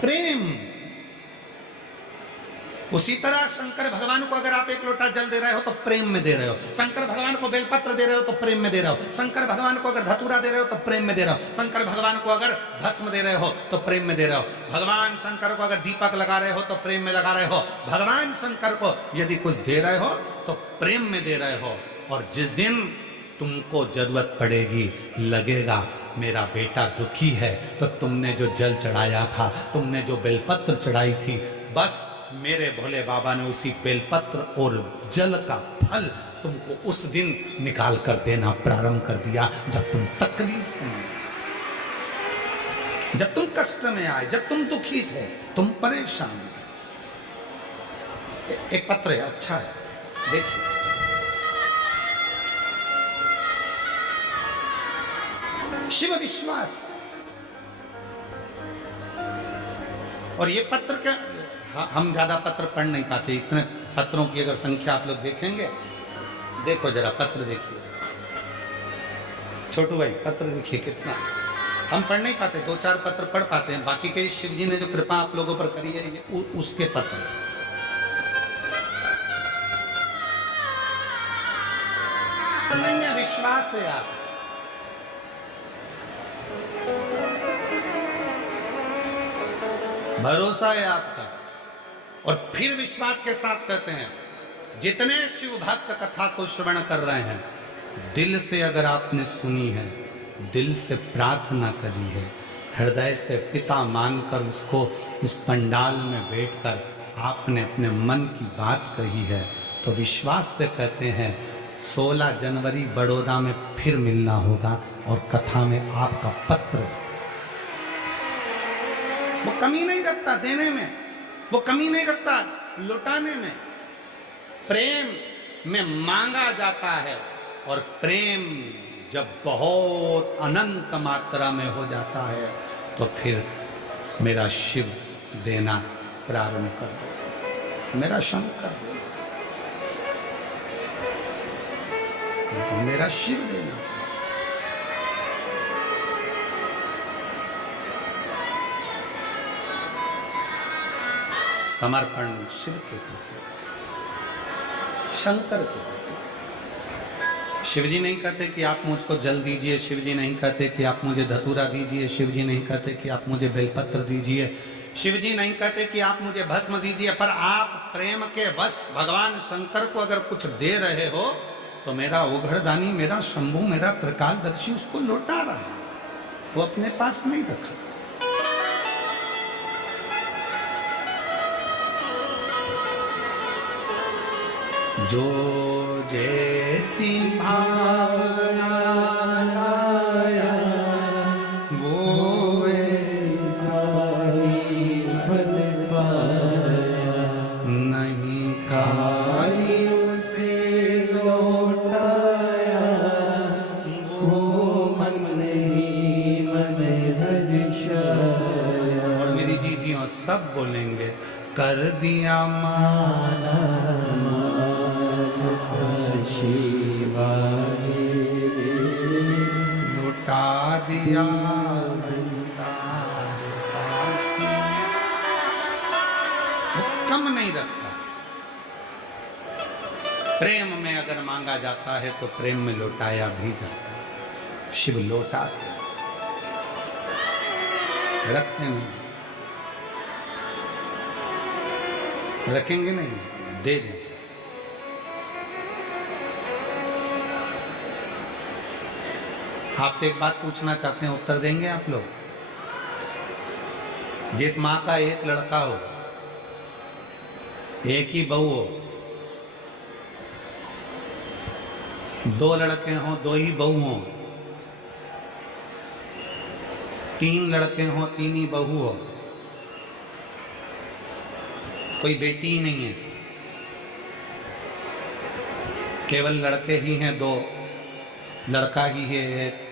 प्रेम। उसी तरह शंकर भगवान को अगर आप एक लोटा जल दे रहे हो तो प्रेम में दे रहे हो, शंकर भगवान को बेलपत्र दे रहे हो तो प्रेम में दे रहे हो, शंकर भगवान को अगर धतूरा दे रहे हो तो प्रेम में दे रहे हो, शंकर भगवान को अगर भस्म दे रहे हो तो प्रेम में दे रहे हो, भगवान शंकर को अगर दीपक लगा रहे हो तो प्रेम में लगा रहे हो, भगवान शंकर को यदि कुछ दे रहे हो तो प्रेम में दे रहे हो। और जिस दिन तुमको जरूरत पड़ेगी, लगेगा मेरा बेटा दुखी है, तो तुमने जो जल चढ़ाया था, तुमने जो बेलपत्र चढ़ाई थी, बस मेरे भोले बाबा ने उसी बेलपत्र और जल का फल तुमको उस दिन निकाल कर देना प्रारंभ कर दिया, जब तुम तकलीफ में, जब तुम कष्ट में आए, जब तुम दुखी थे, तुम परेशान थे। एक पत्र है, अच्छा है, देखिए। शिव विश्वास। और ये पत्र क्या, हम ज्यादा पत्र पढ़ नहीं पाते, इतने पत्रों की अगर संख्या आप लोग देखेंगे, देखो जरा पत्र देखिए, छोटू भाई पत्र देखिए कितना, हम पढ़ नहीं पाते, 2-4 पत्र पढ़ पाते हैं, बाकी के शिव जी ने जो कृपा आप लोगों पर करी है, ये उसके पत्र। नहीं है, विश्वास है आप, भरोसा है आपका। और फिर विश्वास के साथ कहते हैं, जितने शिव भक्त कथा को श्रवण कर रहे हैं, दिल से अगर आपने सुनी है, दिल से प्रार्थना करी है, हृदय से पिता मानकर उसको इस पंडाल में बैठकर आपने अपने मन की बात कही है, तो विश्वास से कहते हैं 16 जनवरी बड़ौदा में फिर मिलना होगा और कथा में आपका पत्र, वो कमी नहीं रखता देने में, वो कमी नहीं रखता लुटाने में, प्रेम में मांगा जाता है। और प्रेम जब बहुत अनंत मात्रा में हो जाता है तो फिर मेरा शिव देना प्रारंभ कर दे, मेरा शंकर देना, मेरा शिव देना। समर्पण शिव के प्रति, शंकर के प्रति। शिव जी नहीं कहते कि आप मुझको जल दीजिए, शिव जी नहीं कहते कि आप मुझे धतूरा दीजिए, शिव जी नहीं कहते कि आप मुझे बेलपत्र दीजिए, शिव जी नहीं कहते कि आप मुझे भस्म दीजिए, पर आप प्रेम के वश भगवान शंकर को अगर कुछ दे रहे हो तो मेरा उघड़दानी, मेरा शंभू, मेरा त्रिकालदर्शी उसको लौटा रहा है, वो अपने पास नहीं रखा। जो जैसी भावना लाया, वो वैसा ही फल पाया, नहीं खाली उसे लौटाया, वो मन नहीं मन हर्षाया। और मेरी जीजियों सब बोलेंगे, कर दिया माला लुटा दिया, कम नहीं रखता। प्रेम में अगर मांगा जाता है तो प्रेम में लौटाया भी जाता है। शिव लौटाते, रखते नहीं, रखेंगे नहीं, दे दें। आपसे एक बात पूछना चाहते हैं, उत्तर देंगे आप लोग? जिस माँ का एक लड़का हो, एक ही बहू हो, 2 लड़के हों 2 ही बहू हों, 3 लड़के हों 3 ही बहू हो, कोई बेटी ही नहीं है, केवल लड़के ही हैं 2, लड़का ही है एक।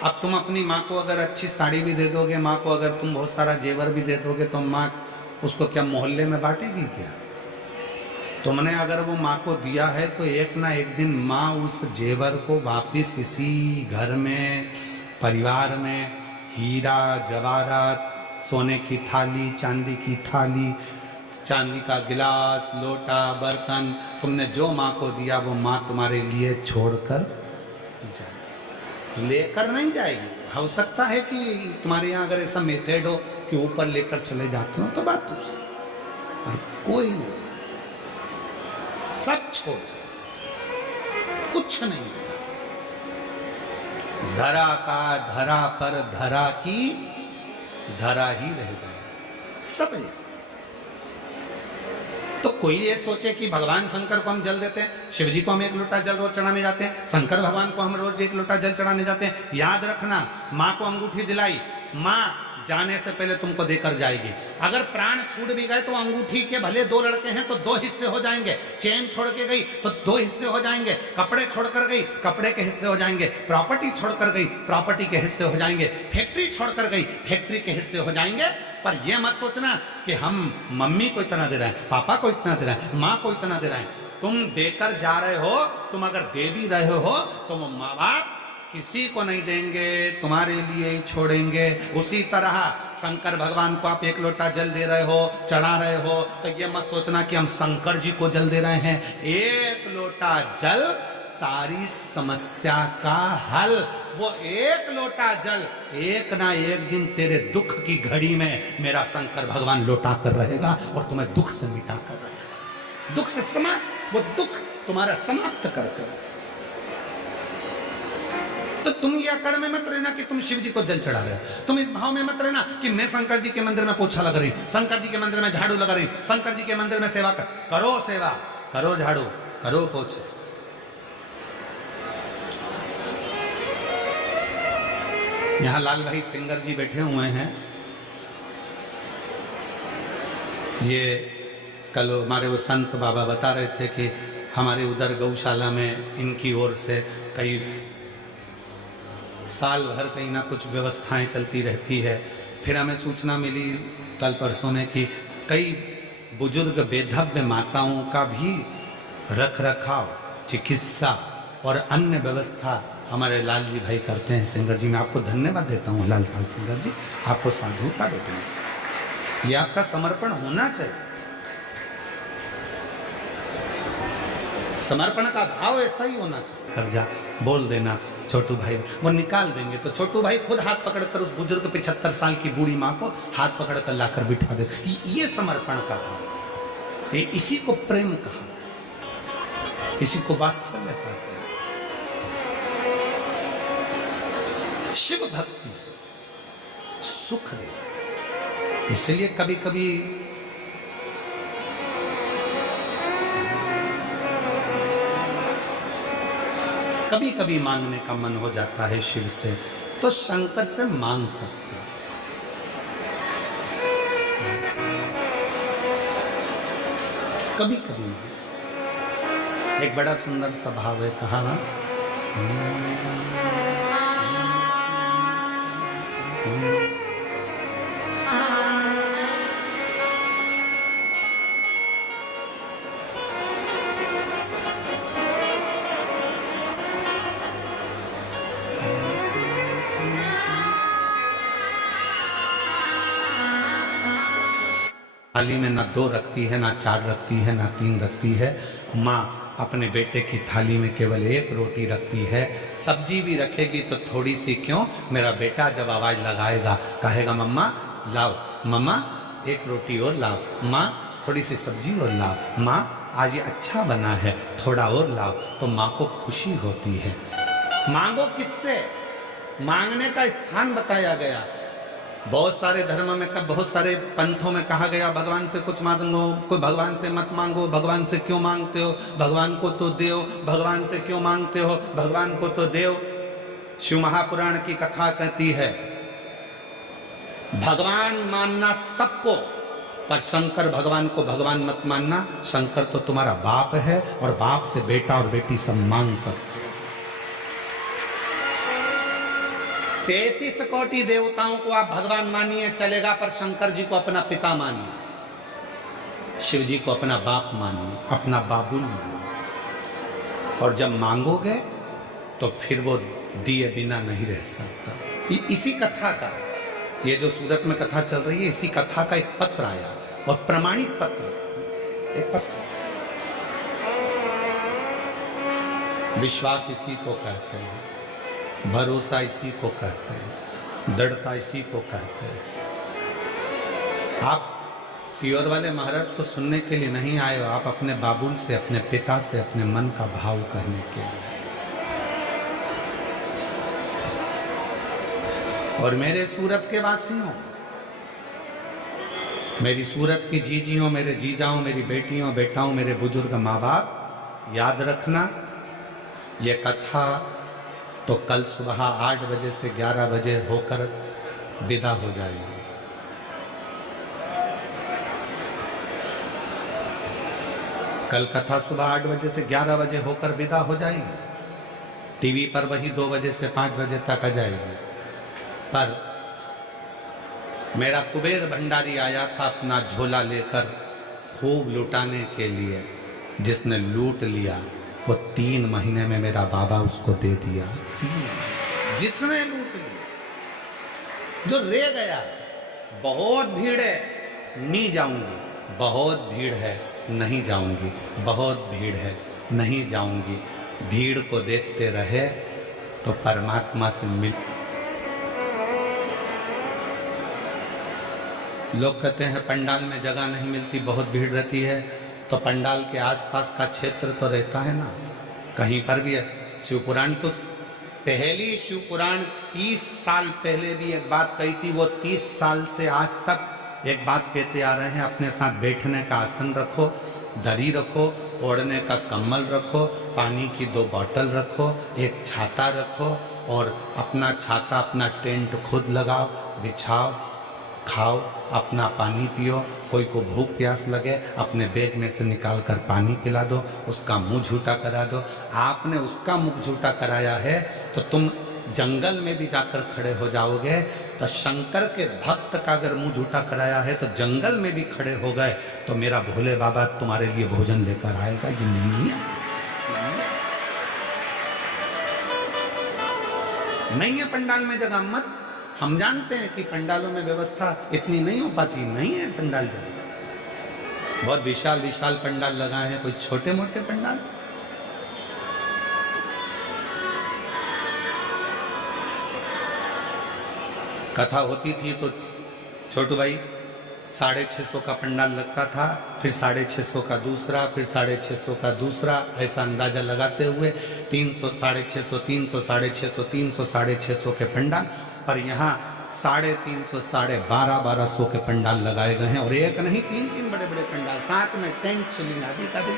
अब तुम अपनी माँ को अगर अच्छी साड़ी भी दे दोगे, माँ को अगर तुम बहुत सारा जेवर भी दे दोगे, तो माँ उसको क्या मोहल्ले में बांटेगी क्या? तुमने अगर वो माँ को दिया है तो एक ना एक दिन माँ उस जेवर को वापिस इसी घर में, परिवार में हीरा जवाहरात सोने की थाली, चांदी की थाली, चांदी का गिलास, लोटा, बर्तन, तुमने जो माँ को दिया वो माँ तुम्हारे लिए छोड़कर जाएगी, लेकर नहीं जाएगी। हो सकता है कि तुम्हारे यहाँ अगर ऐसा मेथड हो कि ऊपर लेकर चले जाते हो तो बात दूसरी, पर कोई नहीं, सब छोड़, कुछ नहीं दिया। धरा का धरा पर धरा की धरा ही रह गया सब है। तो कोई ये सोचे कि भगवान शंकर को हम जल देते हैं, शिव जी को हम एक लोटा जल रोज चढ़ाने जाते हैं, शंकर भगवान को हम रोज एक लोटा जल चढ़ाने जाते हैं। याद रखना, माँ को अंगूठी दिलाई, माँ जाने से पहले तुमको देकर जाएगी। अगर प्राण छूट भी गए तो अंगूठी के भले 2 लड़के हैं तो 2 हिस्से हो जाएंगे, चेन छोड़ के गई तो 2 हिस्से हो जाएंगे, कपड़े छोड़कर गई कपड़े के हिस्से हो जाएंगे, प्रॉपर्टी छोड़कर गई प्रॉपर्टी के हिस्से हो जाएंगे, फैक्ट्री छोड़कर गई फैक्ट्री के हिस्से हो जाएंगे। पर यह मत सोचना कि हम मम्मी को इतना दे रहे हैं, पापा को इतना दे रहे हैं, माँ को इतना दे रहे हैं। तुम देकर जा रहे हो, तुम अगर दे भी रहे हो तो वो माँ बाप किसी को नहीं देंगे, तुम्हारे लिए ही छोड़ेंगे। उसी तरह शंकर भगवान को आप एक लोटा जल दे रहे हो, चढ़ा रहे हो, तो ये मत सोचना कि हम शंकर जी को जल दे रहे हैं। एक लोटा जल सारी समस्या का हल। वो एक लोटा जल एक ना एक दिन तेरे दुख की घड़ी में मेरा शंकर भगवान लौटा कर रहेगा और तुम्हें दुख से मिटा कर रहेगा, दुख से समाप्त, वो दुख तुम्हारा समाप्त कर। तो तुम ये अकड़ में मत रहना कि तुम शिव जी को जल चढ़ा रहे हो, तुम इस भाव में मत रहना कि मैं शंकर जी के मंदिर में पोछा लगा रही, शंकर जी के मंदिर में झाड़ू लगा रही, शंकर जी के मंदिर में सेवा करो, सेवा करो, झाड़ू करो, पोछे। यहां लाल भाई सिंगर जी बैठे हुए हैं। ये कल हमारे वो संत बाबा बता रहे थे कि हमारे उधर गौशाला में इनकी ओर से कई साल भर कहीं ना कुछ व्यवस्थाएं चलती रहती है। फिर हमें सूचना मिली कल परसों में कि कई बुजुर्ग बेधव्य माताओं का भी रख रखाव, चिकित्सा और अन्य व्यवस्था हमारे लाल जी भाई करते हैं। सिंगर जी, मैं आपको धन्यवाद देता हूँ लाल लाल सिंगर जी, आपको साधुता देते हैं। ये आपका समर्पण होना चाहिए, समर्पण का भाव ऐसा ही होना चाहिए। कर्जा बोल देना छोटू भाई, वो निकाल देंगे तो छोटू भाई खुद हाथ पकड़कर उस बुजुर्ग 75 साल की बूढ़ी माँ को हाथ पकड़कर लाकर बिठा दे। ये समर्पण का भाव, ये इसी को प्रेम कहा, इसी को वात्सल्य कहते हैं। शिव भक्ति सुख दे, इसलिए कभी कभी कभी कभी मांगने का मन हो जाता है शिव से, तो शंकर से मांग सकते हैं। कभी कभी मांग सकते। एक बड़ा सुंदर स्वभाव है, कहा ना, थाली में ना 2 रखती है, ना 4 रखती है, ना 3 रखती है। माँ अपने बेटे की थाली में केवल 1 रोटी रखती है। सब्जी भी रखेगी तो थोड़ी सी क्यों, मेरा बेटा जब आवाज लगाएगा कहेगा मम्मा लाओ, मम्मा 1 रोटी और लाओ, माँ थोड़ी सी सब्जी और लाओ, माँ आज ये अच्छा बना है थोड़ा और लाओ, तो माँ को खुशी होती है। मांगो किससे, मांगने का स्थान बताया गया। बहुत सारे धर्म में, बहुत सारे पंथों में कहा गया भगवान से कुछ मांगो, कोई भगवान से मत मांगो, भगवान से क्यों मांगते हो, भगवान को तो देओ, भगवान से क्यों मांगते हो, भगवान को तो देओ। शिव महापुराण की कथा कहती है भगवान मानना सबको, पर शंकर भगवान को भगवान मत मानना। शंकर तो तुम्हारा बाप है और बाप से बेटा और बेटी सब मांग सकते। 33 कोटि देवताओं को आप भगवान मानिए चलेगा, पर शंकर जी को अपना पिता मानिए, शिव जी को अपना बाप मानिए, अपना बाबुल मानिए। और जब मांगोगे तो फिर वो दिए बिना नहीं रह सकता। इसी कथा का ये जो सूरत में कथा चल रही है, इसी कथा का एक पत्र आया, और प्रमाणित पत्र, एक पत्र। विश्वास इसी को कहते हैं, भरोसा इसी को कहते हैं, दृढ़ता इसी को कहते हैं। आप सियोर वाले महाराज को सुनने के लिए नहीं आए हो, आप अपने बाबुल से, अपने पिता से अपने मन का भाव कहने के लिए। और मेरे सूरत के वासियों, मेरी सूरत की जीजियों, मेरे जीजाओं, मेरी बेटियों, बेटाओं, मेरे बुजुर्ग माँ बाप, याद रखना, ये कथा तो कल सुबह 8 बजे से 11 बजे होकर विदा हो जाएगी। कल कथा सुबह 8 बजे से 11 बजे होकर विदा हो जाएगी। टीवी पर वही 2 बजे से 5 बजे तक आ जाएगी। पर मेरा कुबेर भंडारी आया था अपना झोला लेकर खूब लुटाने के लिए, जिसने लूट लिया वो 3 महीने में मेरा बाबा उसको दे दिया। जिसने लूट लिया, जो रह गया, बहुत भीड़ है नहीं जाऊंगी, बहुत भीड़ है नहीं जाऊंगी, बहुत भीड़ है नहीं जाऊंगी। भीड़ को देखते रहे तो परमात्मा से मिल। लोग कहते हैं पंडाल में जगह नहीं मिलती, बहुत भीड़ रहती है, तो पंडाल के आसपास का क्षेत्र तो रहता है ना, कहीं पर भी है। शिवपुराण तो पहली शिवपुराण 30 साल पहले भी एक बात कही थी, वो 30 साल से आज तक एक बात कहते आ रहे हैं, अपने साथ बैठने का आसन रखो, दरी रखो, ओढ़ने का कम्बल रखो, पानी की 2 बोतल रखो, एक छाता रखो, और अपना छाता, अपना टेंट खुद लगाओ, बिछाओ, खाओ, अपना पानी पियो। कोई को भूख प्यास लगे, अपने बैग में से निकाल कर पानी पिला दो, उसका मुंह झूठा करा दो। आपने उसका मुंह झूठा कराया है तो तुम जंगल में भी जाकर खड़े हो जाओगे। तो शंकर के भक्त का अगर मुंह झूठा कराया है तो जंगल में भी खड़े हो गए तो मेरा भोले बाबा तुम्हारे लिए भोजन लेकर आएगा। ये नहीं है पंडाल में जगह मत। हम जानते हैं कि पंडालों में व्यवस्था इतनी नहीं हो पाती, नहीं है पंडाल जगह। बहुत विशाल विशाल पंडाल लगाए हैं, कोई छोटे मोटे पंडाल। कथा होती थी तो छोटू भाई 650 का पंडाल लगता था, फिर 650 का दूसरा, फिर 650 का दूसरा, ऐसा अंदाजा लगाते हुए 300, 650, 300, 650, 300, 650 के पंडाल। पर यहाँ 350, 1250 के पंडाल लगाए गए हैं, और एक नहीं 3 बड़े बड़े पंडाल, साथ में टेंट शिलिंग आदि का दिन।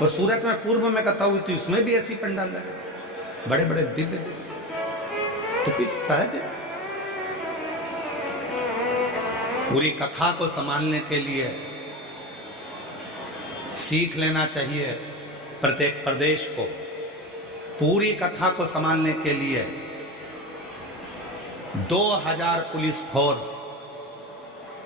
और सूरत में पूर्व में कथा हुई थी, उसमें भी ऐसी पंडाल लगे, बड़े बड़े दिव्य। तो कुछ सहज है। पूरी कथा को संभालने के लिए सीख लेना चाहिए प्रत्येक प्रदेश को। पूरी कथा को संभालने के लिए 2000 पुलिस फोर्स,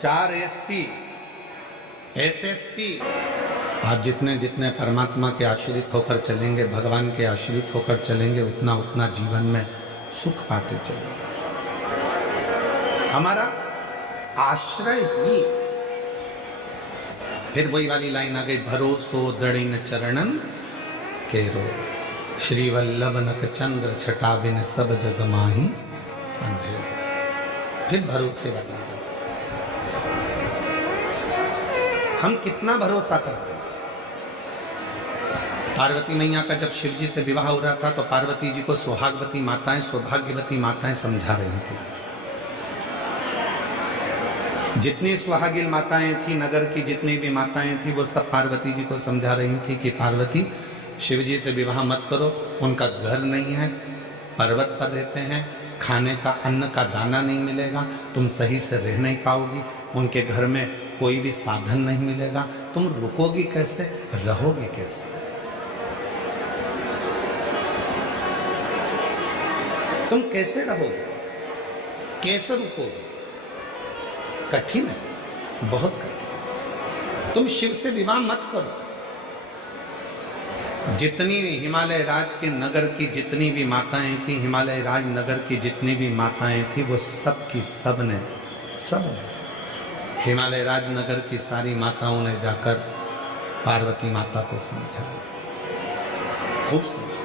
4 एसपी, एसएसपी। आप जितने जितने परमात्मा के आश्रित होकर चलेंगे, भगवान के आश्रित होकर चलेंगे, उतना उतना जीवन में सुख पाते चलेंगे। हमारा आश्रय ही। फिर वही वाली लाइन आ गई, भरोसो दृढ़ चरणन केरो, श्री वल्लभ नक चंद्र छटा बिन सब जग माही अंधेरो। फिर भरोसे बता दो, हम कितना भरोसा करते हैं। पार्वती मैया का जब शिव जी से विवाह हो रहा था तो पार्वती जी को सुहागवती माताएं, सौभाग्यवती माताएं समझा रही थी। जितनी सुहागिल माताएं थी, नगर की जितनी भी माताएं थी, वो सब पार्वती जी को समझा रही थी कि पार्वती, शिव जी से विवाह मत करो, उनका घर नहीं है, पर्वत पर रहते हैं, खाने का अन्न का दाना नहीं मिलेगा, तुम सही से रह नहीं पाओगी, उनके घर में कोई भी साधन नहीं मिलेगा, तुम रुकोगी कैसे, रहोगे कैसे। तुम कैसे रहोगे, कैसे रुकोगे, कठिन है, बहुत कठिन। तुम शिव से विवाह मत करो, जितनी हिमालय राज के नगर की जितनी भी माताएं थी, हिमालय राज नगर की जितनी भी माताएं थी, वो सब की सब ने हिमालय राज नगर की सारी माताओं ने जाकर पार्वती माता को समझा, खूब समझा।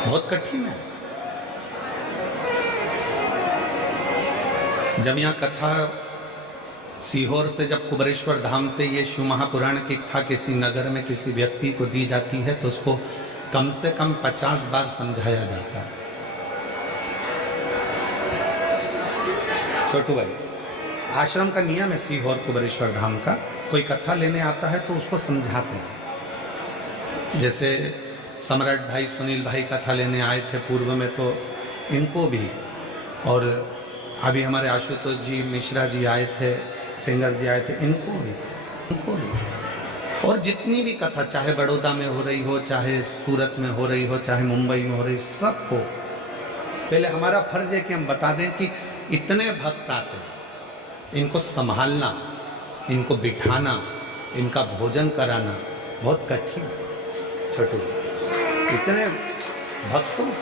बहुत कठिन है। जब यहाँ कथा सीहोर से, जब कुबरेश्वर धाम से ये शिव महापुराण की कथा किसी नगर में किसी व्यक्ति को दी जाती है तो उसको कम से कम 50 बार समझाया जाता है। छोटू भाई, आश्रम का नियम है सीहोर कुबरेश्वर धाम का, कोई कथा लेने आता है तो उसको समझाते हैं। जैसे सम्राट भाई सुनील भाई कथा लेने आए थे पूर्व में, तो इनको भी, और अभी हमारे आशुतोष जी मिश्रा जी आए थे, सिंगर जी आए थे, इनको भी। और जितनी भी कथा, चाहे बड़ौदा में हो रही हो, चाहे सूरत में हो रही हो, चाहे मुंबई में हो रही, सबको पहले हमारा फर्ज है कि हम बता दें कि इतने भक्त आते हैं, इनको संभालना, इनको बिठाना, इनका भोजन कराना बहुत कठिन है। छोटू, इतने भक्तों को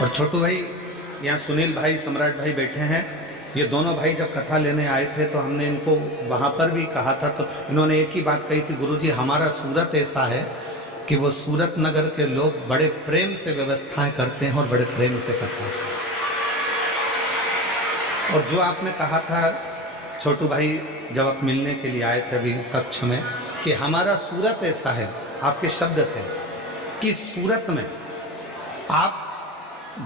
और छोटू भाई, यहाँ सुनील भाई सम्राट भाई बैठे हैं, ये दोनों भाई जब कथा लेने आए थे तो हमने इनको वहाँ पर भी कहा था, तो इन्होंने एक ही बात कही थी, गुरुजी हमारा सूरत ऐसा है कि वो सूरत नगर के लोग बड़े प्रेम से व्यवस्थाएं करते हैं और बड़े प्रेम से कथा। और जो आपने कहा था छोटू भाई जब आप मिलने के लिए आए थे अभी कक्ष में, कि हमारा सूरत ऐसा है, आपके शब्द थे कि सूरत में आप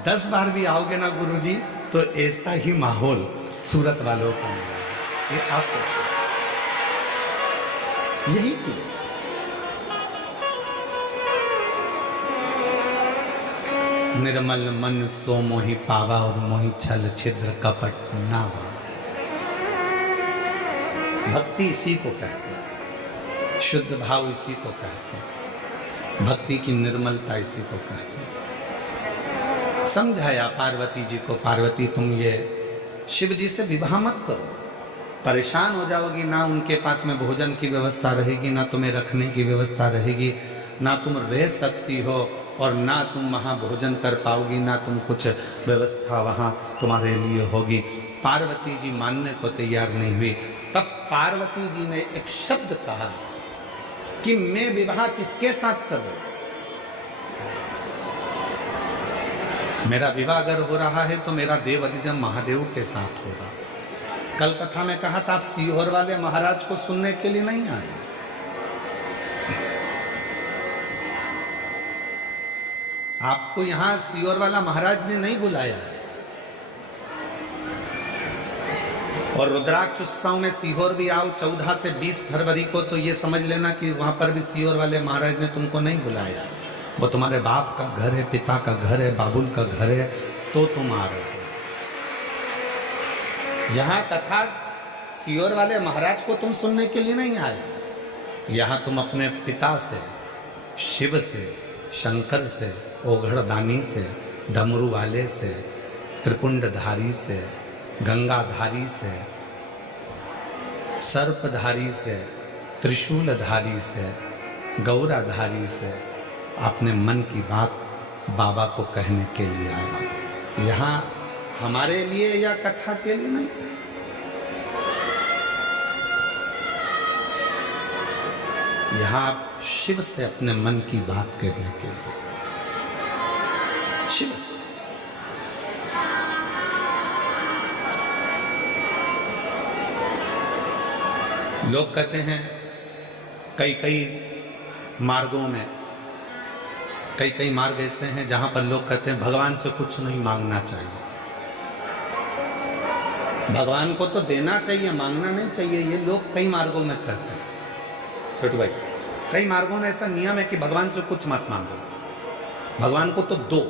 10 बार भी आओगे ना गुरुजी तो ऐसा ही माहौल सूरत वालों का मिलेगा। ये आपको यही की निर्मल मन सो मोहि पावा और मोहि छल छिद्र कपट ना हो। भक्ति इसी को कहते हैं, शुद्ध भाव इसी को कहते हैं, भक्ति की निर्मलता इसी को कहते हैं। समझाया पार्वती जी को, पार्वती तुम ये शिव जी से विवाह मत करो, परेशान हो जाओगी, ना उनके पास में भोजन की व्यवस्था रहेगी, ना तुम्हें रखने की व्यवस्था रहेगी, ना तुम रह सकती हो और ना तुम वहाँ भोजन कर पाओगी, ना तुम कुछ व्यवस्था वहाँ तुम्हारे लिए होगी। पार्वती जी मानने को तैयार नहीं हुई। तब पार्वती जी ने एक शब्द कहा कि मैं विवाह किसके साथ करूं? मेरा विवाह अगर हो रहा है तो मेरा देव अधिदेव महादेव के साथ होगा। कल कथा में कहा था आप सीहोर वाले महाराज को सुनने के लिए नहीं आए, आपको यहां सीहोर वाला महाराज ने नहीं बुलाया है। और रुद्राक्ष उत्सव में सीहोर भी आओ 14 से 20 फरवरी को, तो ये समझ लेना कि वहां पर भी सीहोर वाले महाराज ने तुमको नहीं बुलाया। वो तुम्हारे बाप का घर है, पिता का घर है, बाबुल का घर है, तो तुम आ रहे हो। यहाँ कथा सीहोर वाले महाराज को तुम सुनने के लिए नहीं आए, यहाँ तुम अपने पिता से, शिव से, शंकर से, ओघड़दानी से, डमरू वाले से, त्रिपुंडधारी से, गंगाधारी से, सर्पधारी से, त्रिशूलधारी से, गौराधारी से अपने मन की बात बाबा को कहने के लिए आया। यहाँ हमारे लिए या कथा के लिए नहीं, यहाँ शिव से अपने मन की बात कहने के लिए, शिव से। लोग कहते हैं कई मार्गों में, कई मार्ग ऐसे हैं जहां पर लोग कहते हैं भगवान से कुछ नहीं मांगना चाहिए। भगवान को तो देना चाहिए, मांगना नहीं चाहिए, ये लोग कई मार्गों में कहते हैं। छोटू भाई, कई मार्गों में ऐसा नियम है कि भगवान से कुछ मत मांगो, भगवान को तो दो,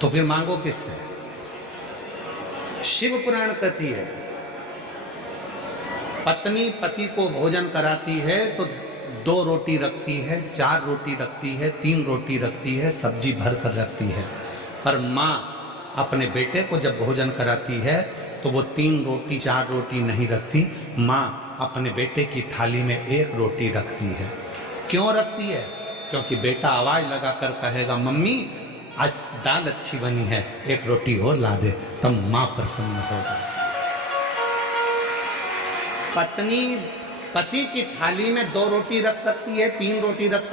तो फिर मांगो किससे? शिव पुराण कहती है पत्नी पति को भोजन कराती है तो 2 रोटी रखती है, 4 रोटी रखती है, 3 रोटी रखती है, सब्जी भर कर रखती है। पर माँ अपने बेटे को जब भोजन कराती है तो वो 3 रोटी 4 रोटी नहीं रखती, माँ अपने बेटे की थाली में 1 रोटी रखती है। क्यों रखती है? क्योंकि बेटा आवाज लगाकर कहेगा मम्मी आज दाल अच्छी बनी है, 1 रोटी और ला दे, तब माँ प्रसन्न होगा। पत्नी पति की थाली में 2 रोटी रख सकती है, 3 रोटी रख